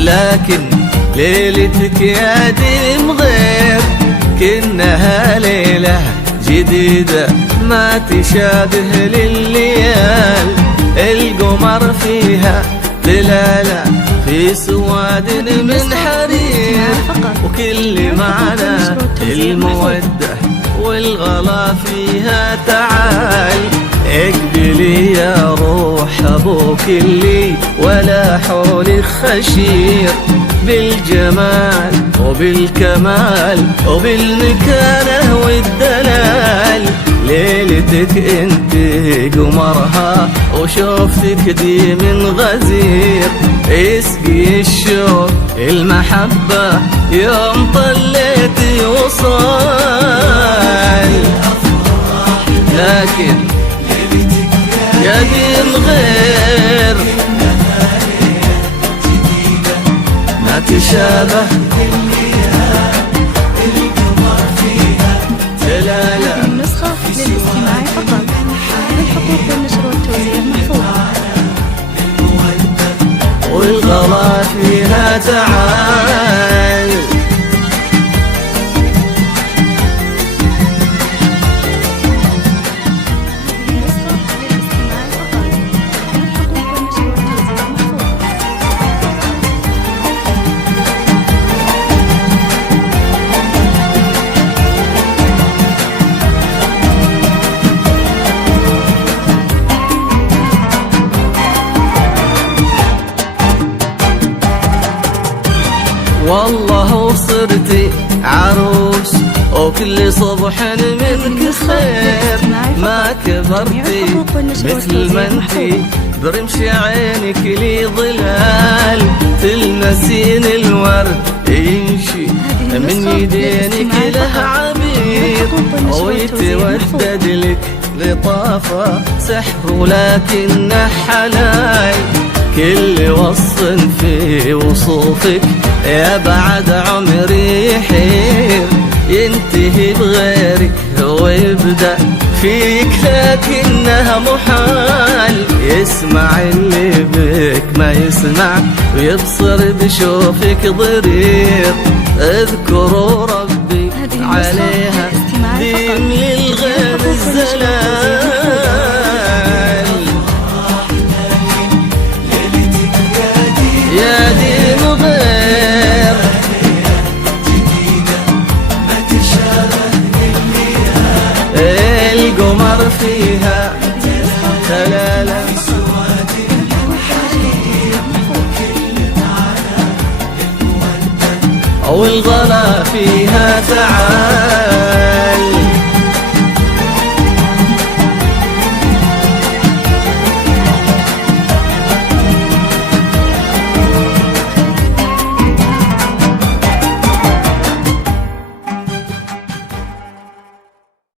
لكن ليلتك يا ديم غير، كأنها ليلة جديدة ما تشابه للليال. القمر فيها دلالة في سواد من حرير، وكل معنى المودة والغلا فيها تعال. اقبلي يا روح ابوك اللي ولا حولك خشير، بالجمال وبالكمال وبالمكانة والدلال. ليلتك انت قمرها وشوفتك دي من غزير، اسقي الشوق المحبة يوم طليتي وصال. لكن يا ديم غير ما تشابه دلالة. النسخة للاستماع فقط، الحقوق والنشر والتوزيع محفوظة، والغلا فيها تعال. والله وصرتي عروس وكل صبح منك خير، ما كبرتي مثل ما انتي برمش عينك لي ظلال. تلمسين الورد يمشي من يدينك له عبير، ويتودد لك لطافة سحر ولكنه حلال. كل وصف في وصوفك يا بعد عمري يحير، ينتهي بغيرك ويبدأ فيك لكنها محال. يسمع اللي بك ما يسمع ويبصر بشوفك ضرير. اذكروا ربي عليها ديم للغير الزلال. يا دين غير القمر فيها دلالة، والغلا فيها تعال.